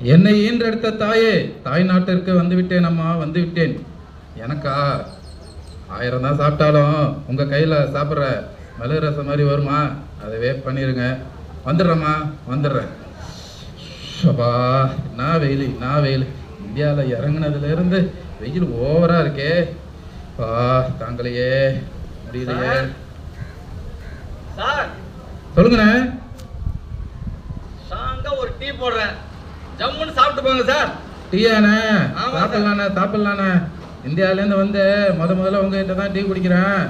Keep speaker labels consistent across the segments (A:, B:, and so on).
A: என்னை ஈன்றெடுத்த தாயே தாய் நாட்டிற்கு வந்து விட்டேன் அம்மா வந்து விட்டேன் எனக்கா? ஆயிரம் தான் சாப்பிட்டாலும் உங்கள் கையில் சாப்பிட்ற மிளகு ரசம் மாதிரி வருமா? அதவே பண்ணிடுங்க வந்துடுறேம்மா வந்துடுறேன். ஷபா நான் வெயில் நான் வெயில். இந்தியாவில் இறங்குனதுலேருந்து வெயில் ஓவராக இருக்கே. பா தாங்களையே முடியலையே. சொல்லுங்கண்ணே.
B: சாங்க ஒரு டீ போடுறேன். ஜம்முன்னு சாப்பிட்டு போங்க சார்.
A: டீயாண்ணே. சாப்பிட்லாண்ணே சாப்பிட்லாண்ணே இந்தியாவிலேருந்து வந்து முத முதல்ல உங்ககிட்ட தான் டீ குடிக்கிறேன்.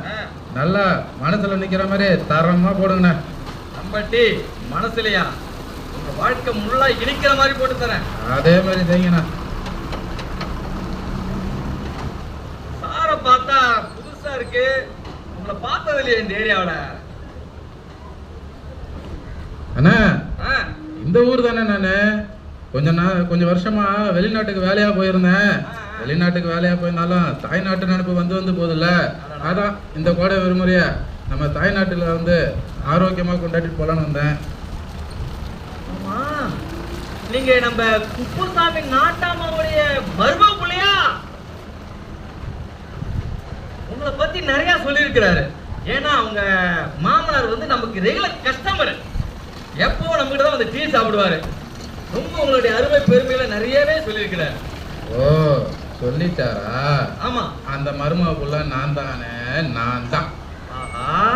A: நல்லா மனசில் நிற்கிற மாதிரி தரமாக போடுங்கண்ணே.
B: நம்ம டீ மனசுலையா? உங்க வாழ்க்கை முள்ளா இனிக்கிற மாதிரி போட்டு தரேன்.
A: அதே மாதிரி செய்யுங்கண்ணா.
B: சாரை பார்த்தா புதுசா இருக்கு. உங்களை பார்த்தது இல்லையா இந்த ஏரியாவில்?
A: அண்ணா இந்த ஊர் தானே நான்? கொஞ்சம் நாள் கொஞ்சம் வருஷமா வெளிநாட்டுக்கு வேலையா போயிருந்தேன். வெளிநாட்டுக்கு வேலையா போயிருந்தாலும் தாய்நாட்டு நினைப்பு வந்து வந்து போதில்ல. அதான் இந்த கோடை விடுமுறைய நம்ம தாய்நாட்டில் வந்து ஆரோக்கியமாக கொண்டாடிட்டு போகலான்னு வந்தேன்.
B: நீங்க நம்ம குப்புசாமி நாட்டாமாவுடைய மருமக பிள்ளையா? உங்களை பத்தி நிறைய சொல்லியிருக்கிறாரு. ஏன்னா அவங்க மாமனார் வந்து நமக்கு ரெகுலர் கஸ்டமர் எப்போ நம்ம கிட்ட தான் வந்து டீ சாப்பிடுவாரு. ரொம்ப உங்களுடைய அருமை பெருமையில நிறையவே சொல்லியிருக்கிறாரு.
A: ஓ சொல்லிட்டாரா?
B: ஆமா.
A: அந்த மருமக புள்ள நான் தானே? நான் தான்.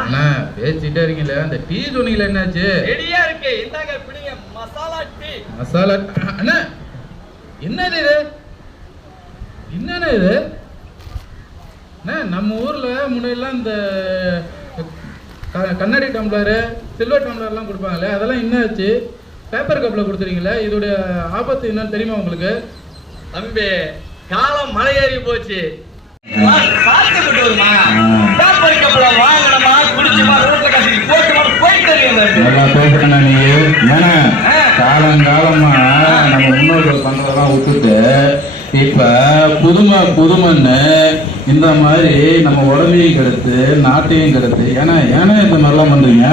A: அண்ணா பேசிட்டே இருக்கீங்களே அந்த டீ சொன்னீங்களே என்னாச்சு?
B: ரெடியா இருக்கு. இந்தாங்க பிடிங்க. மசாலா டீ.
A: மசாலா அண்ணா என்னது இது? என்னண்ணா இது? அண்ணா நம்ம ஊரில் முன்னாடிலாம் இந்த கண்ணாடி டம்ளரு சில்வர் டம்ளர்லாம் கொடுப்பாங்களே அதெல்லாம் என்ன ஆச்சு பேப்பர் கப்பில் கொடுத்துறீங்களே இதோடைய ஆபத்து என்னன்னு தெரியுமா உங்களுக்கு?
B: தம்பி காலம் மலை ஏறி போச்சு
A: காலங்காலமா நம்ம முன்னோர்கள் பண்றதெல்லாம் விட்டுட்டு இப்ப புதுமை புதுமைன்னு இந்த மாதிரி நம்ம உடம்பையும் கெடுத்து நாட்டையும் கெடுத்து ஏன்னா ஏன்னா இந்த மாதிரிலாம் பண்றீங்க?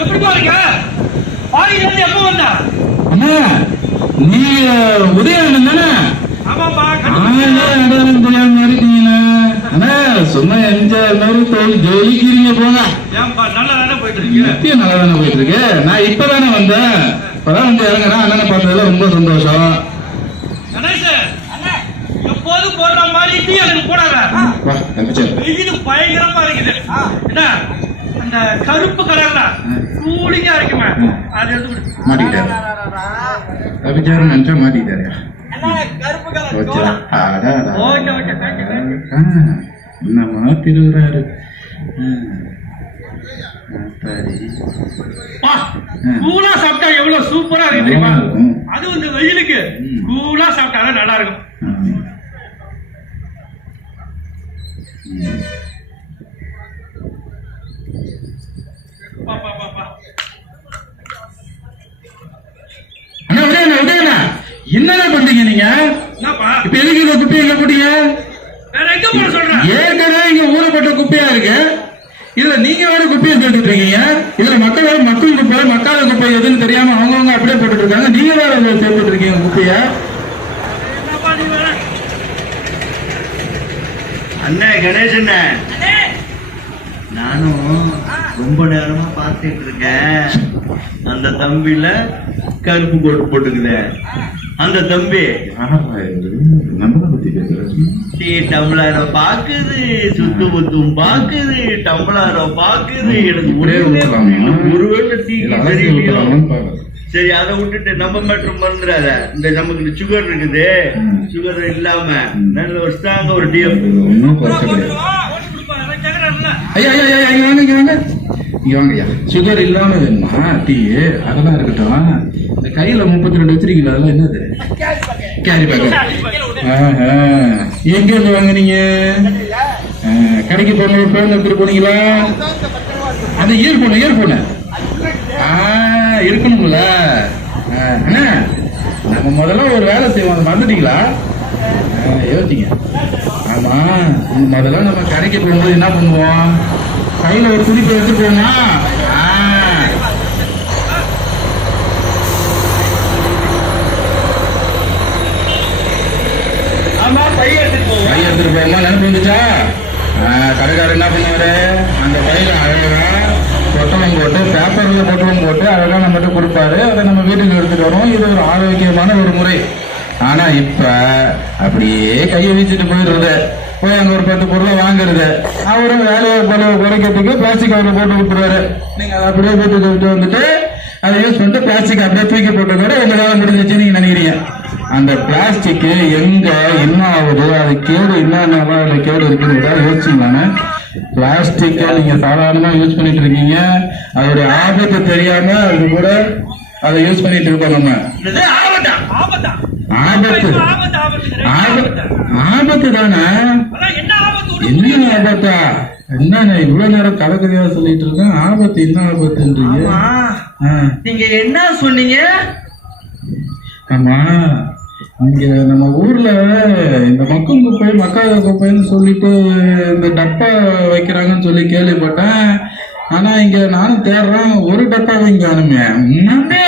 B: எப்படிப்பா இருக்க பாடியில இருந்து எப்ப வந்தா?
A: அண்ணா நீ உதயணன் தானே?
B: ஆமாப்பா
A: அடையாளம் தெரியாம இருக்கீங்களே அண்ணா சும்மா எம்ஜிஆர் மாதிரி தோல் ஜொலிக்கிறீங்க போங்க.
B: ஏன்பா நல்லா தானே போயிட்டு இருக்கீங்க
A: நித்தியம் நல்லா தானே போயிட்டு இருக்கு நான் இப்பதானே வந்தேன். இப்பதான் வந்து இறங்குறேன். அண்ணனை பார்த்ததுல ரொம்ப சந்தோஷம்.
B: எப்போதும் போடுற மாதிரி டீ எனக்கு போடாத. பயங்கரமா இருக்குது என்ன? அந்த கருப்பு கலர்ல கூலிங்கா இருக்குமே? அது எடுத்து.
A: மாட்டிக்கிட்டாரு. தப்பிச்சாரு நினைச்சா மாட்டிக்கிட்டாரு.
B: கலர்
A: போச்சா
B: கோலா. சாப்பிட்டா எவ்வளவு சூப்பரா இருக்கு தெரியுமா. அது வந்து வெயிலுக்கு. கூலா சாப்பிட்டா நல்லா இருக்கும் பா, பா, பா, பா.
A: அண்ணா உதயண்ணா என்னண்ணா பண்றீங்க நீங்க?
B: என்னப்பா?
A: இப்ப எதுக்கு இந்த குப்பையை எங்க போட்டீங்க ஏற்கனவே இங்க ஊறப்பட்ட குப்பையா இருக்கு. இதுல நீங்க வேற குப்பையை சேர்த்துட்டு இருக்கீங்க. இதுல மக்கள் வேற மக்கள் குப்பை மக்காத குப்பை எதுன்னு தெரியாம அவங்கவங்க அப்படியே போட்டுட்டு இருக்காங்க. நீங்க வேற சேர்த்துட்டு இருக்கீங்க குப்பைய.
C: அண்ணே கணேஷ் அண்ணே. நானும் ரொம்ப நேரமா பார்த்துட்டு இருக்கேன். அந்த தம்பில கருப்பு கோட்டு போட்டுக்குது. அந்த தம்பி. டம்ளர பாக்குது சுத்து முத்தும் பாக்குது டம்ளர பாக்குது. எனக்கு. ஒருவேளை டீ. சரி அதை விட்டுட்டு நம்ம மட்டும் மறந்துடாத. இந்த நமக்கு சுகர் இருக்குது. சுகர் இல்லாம. நல்ல ஒரு ஸ்ட்ராங்க ஒரு டீ
A: ஐயா ஐயா ஐயா இங்க வாங்க இங்க வாங்க. இங்க வாங்க ஐயா. சுகர் இல்லாம வேணுமா? டீ அதெல்லாம் இருக்கட்டும். இந்த கையில முப்பத்தி ரெண்டு வச்சிருக்கீங்களா அதெல்லாம் என்னது? கேரி பேக்கர் எங்க இருந்து வாங்குனீங்க? கடைக்கு போன போன் எடுத்துட்டு போனீங்களா? அந்த இயர் போன இயர் போன இருக்கணும்ல நம்ம முதல்ல ஒரு வேலை செய்வோம். அதை மறந்துட்டீங்களா? யோசிங்க. ஆமா முதல்ல நம்ம கடைக்கு போகும்போது என்ன பண்ணுவோம்? கையில ஒரு துணிப்பை எடுத்து போமா
B: ஆமா பையன் எடுத்துட்டு போவோம்
A: எடுத்துட்டு போமா நினைப்பு வந்துச்சா கடைக்காரர் என்ன பண்ணுவாரு அந்த பையில அழகா பொட்டலம் போட்டு பேப்பர்ல பொட்டலம் போட்டு அழகா நம்மகிட்ட கொடுப்பாரு. அதை நம்ம வீட்டுக்கு எடுத்துட்டு வரோம் இது ஒரு ஆரோக்கியமான ஒரு முறை. ஆனா இப்ப அப்படியே கையை வீச்சிட்டு போயிடுறது. போய் அங்க ஒரு பத்து பொருளை வாங்குறது. அவரும் வேலையை போல குறைக்கிறதுக்கு பிளாஸ்டிக் அவரை போட்டு கொடுத்துருவாரு. நீங்க அதை அப்படியே போட்டு விட்டு வந்துட்டு அதை யூஸ் பண்ணிட்டு பிளாஸ்டிக் அப்படியே தூக்கி போட்டதோட உங்க வேலை முடிஞ்சிச்சு நீங்க நினைக்கிறீங்க அந்த பிளாஸ்டிக் எங்க என்ன ஆகுது? அது கேடு என்னென்ன கேடு இருக்குன்னு யோசிச்சுங்களாங்க பிளாஸ்டிக்கை நீங்க சாதாரணமா யூஸ் பண்ணிட்டு இருக்கீங்க. அதோடைய ஆபத்து தெரியாம அது கூட அதை யூஸ் பண்ணிட்டு இருக்கோம் நம்ம.
B: ஆபத்தா?
D: ஆபத்தா?
A: தானே?
D: என்ன ஆபத்து
A: என்ன இவ்வளவு நேரம் கலக்கதையா சொல்லிட்டு இருக்கேன். ஆபத்து என்ன ஆபத்துன்றீங்க?
B: நீங்க என்ன சொன்னீங்க?
A: ஆமா. இங்க நம்ம ஊர்ல இந்த மக்கும் குப்பை மக்காத குப்பைன்னு சொல்லிட்டு இந்த டப்பா வைக்கிறாங்கன்னு சொல்லி கேள்விப்பட்டேன். ஆனா இங்க நானும் தேடுறேன். ஒரு டப்பா இங்க காணுமே ம்.
B: தம்பி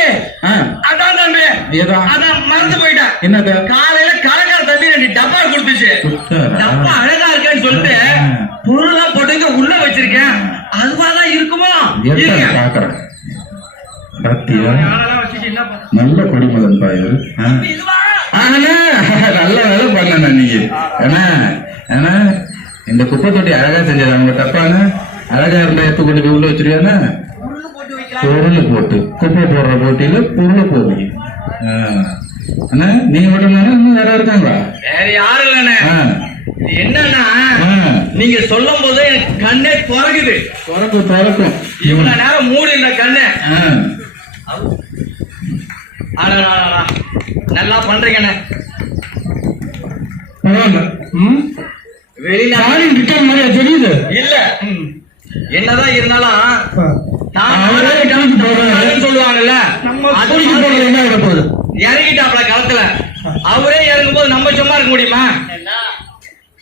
A: ஆ,
B: அதான் தம்பி
A: ஏதா?
B: அதான் மறந்து போயிட்டேன்.
A: என்னது?
B: காலையில கலக்கார தம்பி ரெண்டு டப்பா கொடுத்துச்சு? டப்பா அழகா இருக்கேன்னு சொல்லிட்டு பொருள்லாம் போட்டு உள்ள வச்சிருக்கேன். அதுவாதான் இருக்குமோ.
A: பாக்குறேன்? நல்ல
D: இதுவா
A: ஆனா நல்ல வேலை பண்ண நீங்க ஏன்னா ஏன்னா இந்த குப்பை தொட்டி அழகா செஞ்சது? அவங்க தப்பான அழகா இருந்தா எடுத்து கொண்டு போய் உள்ள வச்சிருக்கானே
D: பொருள் போட்டு.
A: குப்பை போடுற போட்டியில பொருள் போடுறீங்க. ஆ. அண்ணா நீங்க மட்டும் தானே இன்னும் வேற இருக்காங்களா?
B: வேற யாரும் இல்லண்ணே. என்னன்னா. நீங்க சொல்லும் போது எனக்கு கண்ணே திறக்குது.
A: திறக்கும் திறக்கும்.
B: இவ்வளவு நேரம் மூடி இந்த கண்ணு. நல்லா பண்றீங்கண்ணே
A: மாதிரியா தெரியுது?
B: இல்ல. என்னதான் இருந்தாலும். சொல்லுவாங்கல்ல. இறங்கிட்டாப்ல களத்துல. அவரே இறங்கும் போது நம்ம சும்மா இருக்க முடியுமா?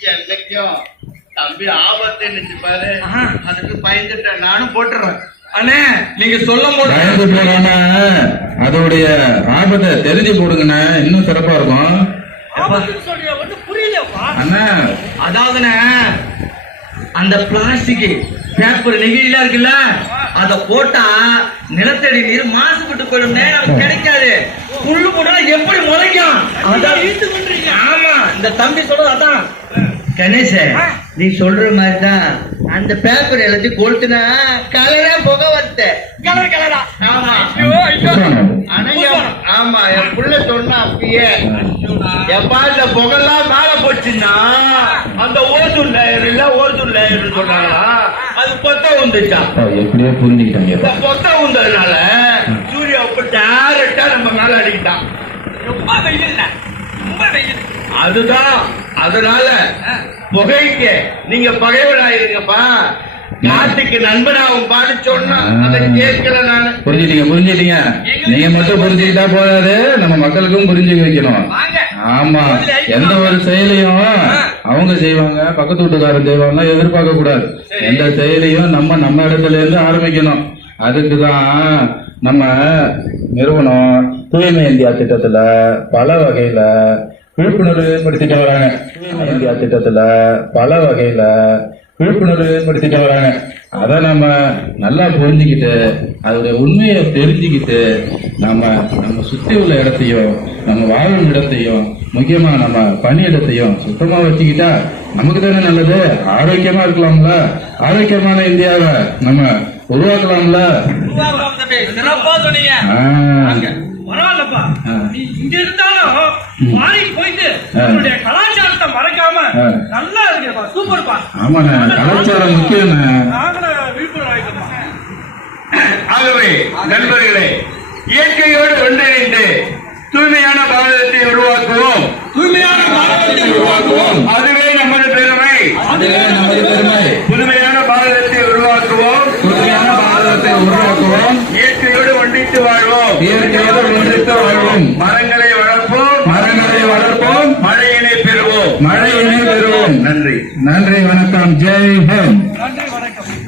C: என்னைக்கும் தம்பி ஆபத்து நினைச்சு பாரு. அதுக்கு பயந்துட்டேன். நானும் போட்டுறேன்.
B: அண்ணே நீங்க சொல்லும் போது
A: அதோடைய ஆபத்தை தெரிஞ்சு போடுங்கண்ணே. இன்னும் சிறப்பா இருக்கும். அண்ணா.
B: அதாவதுண்ணே அந்த பிளாஸ்டிக் பேப்பர் நெகிழிலாம் இருக்குல்ல அத போட்டா நிலத்தடி நீர் மாசுபட்டு போயிடும் நமக்கு கிடைக்காது. புல்லு போட்டா எப்படி முளைக்கும்? அதான். ஆமா இந்த தம்பி சொல்றது அதான்.
E: கணேச நீ சொல்ற மாதிரி தான் அந்த பேப்பர் எல்லாத்தையும் கொளுத்துனா கலரா புகை வருத்த
D: கலர் கலரா
C: ஆமா. என்- ஆமா என் புள்ள சொன்னா அப்பயே எப்பா இந்த புகெல்லாம் மேல போச்சுன்னா அந்த ஓசூர் லேயர் இல்ல ஓசூர் லேயர் சொன்னாங்களா அது பொத்த வந்துச்சா
A: அப்பா, எப்படியோ புரிஞ்சுக்கிட்டாங்க.
C: இந்த பொத்த வந்ததுனால சூர்யா டேரக்டா நம்ம மேல அடிக்கிட்டான்.
D: ரொம்ப வெயில் ரொம்ப வெயில்
C: அதுதான். அதனால புகைக்கு நீங்க பகைவனாயிருங்கப்பா. நாட்டுக்கு நண்பனாகும் பாடு சொன்னா அதை கேட்கல நானு.
A: புரிஞ்சுட்டீங்க புரிஞ்சுட்டீங்க. நீங்க மட்டும் புரிஞ்சுக்கிட்டா போதாது. நம்ம மக்களுக்கும் புரிஞ்சு வைக்கணும். ஆமா. எந்த ஒரு செயலையும் அவங்க செய்வாங்க பக்கத்து வீட்டுக்காரன் செய்வாங்க எதிர்பார்க்க கூடாது எந்த செயலையும் நம்ம நம்ம இடத்துல இருந்து ஆரம்பிக்கணும். அதுக்கு தான் நம்ம நிறுவனம் தூய்மை இந்தியா திட்டத்துல பல வகையில விழிப்புணர்வு ஏற்படுத்திட்டு வராங்க இந்தியா திட்டத்துல பல வகையில விழிப்புணர்வு ஏற்படுத்திட்டு வராங்க அதை நம்ம நல்லா புரிஞ்சுக்கிட்டு அதோடைய உண்மையை தெரிஞ்சுக்கிட்டு நம்ம நம்ம சுத்தி உள்ள இடத்தையும் நம்ம வாழும் இடத்தையும் முக்கியமா நம்ம பணியிடத்தையும் சுத்தமா வச்சுக்கிட்டா நமக்கு தானே நல்லது? ஆரோக்கியமா இருக்கலாம்ல? ஆரோக்கியமான இந்தியாவை நம்ம உருவாக்கலாம்ல?
D: சிறப்பா சொன்னீங்க. பரவாயில்லப்பா. நீ இங்க இருந்தாலும் மாறி போயிட்டு. உன்னுடைய கலாச்சாரத்தை மறக்காம. நல்லா இருக்குப்பா சூப்பர்ப்பா.
A: ஆமாண்ணே கலாச்சாரம்
D: நாங்களும் விழிப்புணர்வு
C: ஆகவே நண்பர்களே இயற்கையோடு ஒன்றிணைந்து தூய்மையான பாரதத்தை உருவாக்குவோம்.
D: தூய்மையான பாரதத்தை உருவாக்குவோம்.
C: அதுவே நமது பெருமை.
A: அதுவே நமது பெருமை.
C: புதுமையான பாரதத்தை உருவாக்குவோம்.
A: புதுமையான பாரதத்தை உருவாக்குவோம்.
C: இயற்கையோடு ஒன்றித்து வாழ்வோம்.
A: இயற்கையோடு வாழ்வோம்
C: மரங்களை வளர்ப்போம்.
A: மரங்களை வளர்ப்போம்.
C: மழையினை பெறுவோம்.
A: மழையினை பெறுவோம்.
C: நன்றி.
A: நன்றி வணக்கம். ஜெய் ஹிந்த்.
D: நன்றி வணக்கம்.